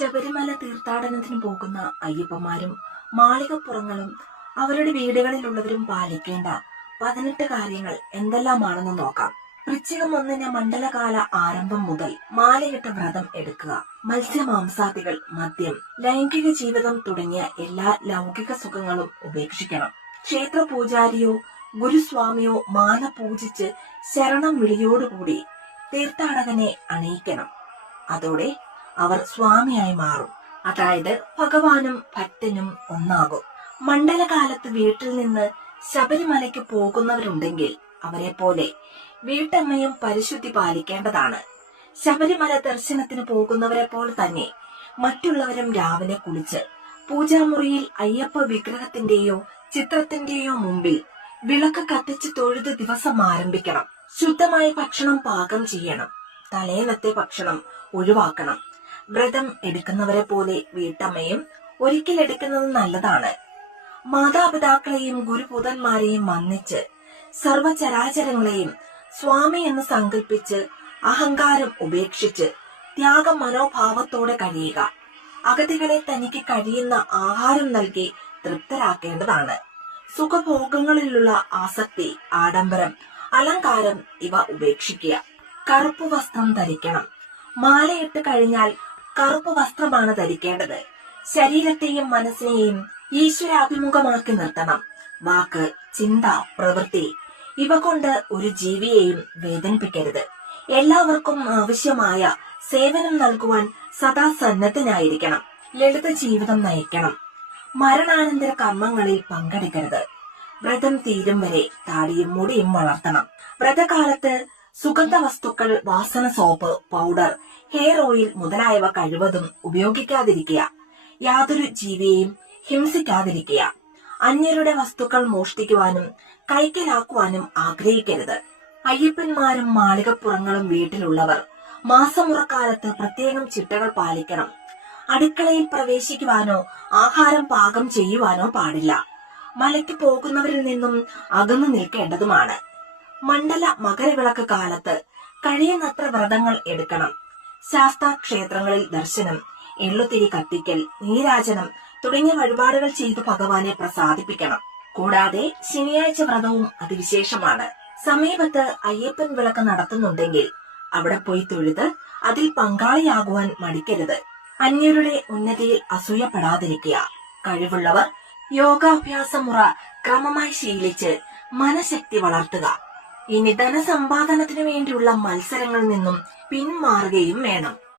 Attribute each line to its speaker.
Speaker 1: ശബരിമല തീർത്ഥാടനത്തിന് പോകുന്ന അയ്യപ്പന്മാരും മാളികപ്പുറങ്ങളും അവരുടെ വീടുകളിലുള്ളവരും പാലിക്കേണ്ട പതിനെട്ട് കാര്യങ്ങൾ എന്തെല്ലാമാണെന്ന് നോക്കാം. വൃശ്ചികം ഒന്നിന് മണ്ഡലകാല ആരംഭം മുതൽ മാലയിട്ട വ്രതം എടുക്കുക. മത്സ്യമാംസാദികൾ മദ്യം ലൈംഗിക ജീവിതം തുടങ്ങിയ എല്ലാ ലൗകിക സുഖങ്ങളും ഉപേക്ഷിക്കണം. ക്ഷേത്ര പൂജാരിയോ ഗുരുസ്വാമിയോ മാല പൂജിച്ച് ശരണം വിളിയോടുകൂടി തീർത്ഥാടകനെ അണിയിക്കണം. അതോടെ അവർ സ്വാമിയായി മാറും. അതായത് ഭഗവാനും ഭക്തനും ഒന്നാകും. മണ്ഡലകാലത്ത് വീട്ടിൽ നിന്ന് ശബരിമലയ്ക്ക് പോകുന്നവരുണ്ടെങ്കിൽ അവരെ പോലെ വീട്ടമ്മയും പരിശുദ്ധി പാലിക്കേണ്ടതാണ്. ശബരിമല ദർശനത്തിന് പോകുന്നവരെ പോലെ തന്നെ മറ്റുള്ളവരും രാവിലെ കുളിച്ച് പൂജാമുറിയിൽ അയ്യപ്പ വിഗ്രഹത്തിന്റെയോ ചിത്രത്തിന്റെയോ മുമ്പിൽ വിളക്ക് കത്തിച്ച് തൊഴുത് ദിവസം ആരംഭിക്കണം. ശുദ്ധമായ ഭക്ഷണം പാകം ചെയ്യണം. തലേന്നത്തെ ഭക്ഷണം ഒഴിവാക്കണം. വ്രതം എടുക്കുന്നവരെ പോലെ വീട്ടമ്മയും ഒരിക്കൽ എടുക്കുന്നത് നല്ലതാണ്. മാതാപിതാക്കളെയും ഗുരുപുതന്മാരെയും വന്നിച്ച് സർവചരാചരങ്ങളെയും സ്വാമി എന്ന് സങ്കല്പിച്ച് അഹങ്കാരം ഉപേക്ഷിച്ച് ത്യാഗ മനോഭാവത്തോടെ കഴിയുക. അഗതികളെ തനിക്ക് കഴിയുന്ന ആഹാരം നൽകി തൃപ്തരാക്കേണ്ടതാണ്. സുഖഭോഗങ്ങളിലുള്ള ആസക്തി ആഡംബരം അലങ്കാരം ഇവ ഉപേക്ഷിക്കുക. കറുപ്പ് വസ്ത്രം ധരിക്കണം. മാലയിട്ട് കഴിഞ്ഞാൽ കറുപ്പ് വസ്ത്രമാണ് ധരിക്കേണ്ടത്. ശരീരത്തെയും മനസ്സിനെയും ഈശ്വരാഭിമുഖമാക്കി നിർത്തണം. വാക്ക് ചിന്ത പ്രവൃത്തി ഇവ കൊണ്ട് ഒരു ജീവിയെയും വേദനിപ്പിക്കരുത്. എല്ലാവർക്കും ആവശ്യമായ സേവനം നൽകുവാൻ സദാ സന്നദ്ധനായിരിക്കണം. ലളിത ജീവിതം നയിക്കണം. മരണാനന്തര കർമ്മങ്ങളിൽ പങ്കെടുക്കരുത്. വ്രതം തീരും വരെ താടിയും മുടിയും വളർത്തണം. വ്രതകാലത്ത് സുഗന്ധ വസ്തുക്കൾ വാസന സോപ്പ് പൗഡർ ഹെയർ ഓയിൽ മുതലായവ കഴിവതും ഉപയോഗിക്കാതിരിക്കുക. യാതൊരു ജീവിയെയും ഹിംസിക്കാതിരിക്കുക. അന്യരുടെ വസ്തുക്കൾ മോഷ്ടിക്കുവാനും കൈക്കലാക്കുവാനും ആഗ്രഹിക്കരുത്. അയ്യപ്പന്മാരും മാളികപ്പുറങ്ങളും വീട്ടിലുള്ളവർ മാസമുറക്കാലത്ത് പ്രത്യേകം ചിട്ടകൾ പാലിക്കണം. അടുക്കളയിൽ പ്രവേശിക്കുവാനോ ആഹാരം പാകം ചെയ്യുവാനോ പാടില്ല. മലയ്ക്ക് പോകുന്നവരിൽ നിന്നും അകന്നു നിൽക്കേണ്ടതുമാണ്. മണ്ഡല മകരവിളക്ക് കാലത്ത് കഴിയുന്നത്ര വ്രതങ്ങൾ എടുക്കണം. ശാസ്താ ക്ഷേത്രങ്ങളിൽ ദർശനം എള്ളുത്തിരി കത്തിക്കൽ നീരാജനം തുടങ്ങിയ വഴിപാടുകൾ ചെയ്ത് ഭഗവാനെ പ്രസാദിപ്പിക്കണം. കൂടാതെ ശനിയാഴ്ച വ്രതവും അതിവിശേഷമാണ്. സമീപത്ത് അയ്യപ്പൻ വിളക്ക് നടത്തുന്നുണ്ടെങ്കിൽ അവിടെ പോയി തൊഴുത് അതിൽ പങ്കാളിയാകുവാൻ മടിക്കരുത്. അന്യരുടെ ഉന്നതിയിൽ അസൂയപ്പെടാതിരിക്കുക. കഴിവുള്ളവർ യോഗാഭ്യാസ മുറ ക്രമമായി ശീലിച്ച് മനഃശക്തി വളർത്തുക. ഇനി ധനസമ്പാദനത്തിനു വേണ്ടിയുള്ള മത്സരങ്ങളിൽ നിന്നും പിന്മാറുകയും വേണം.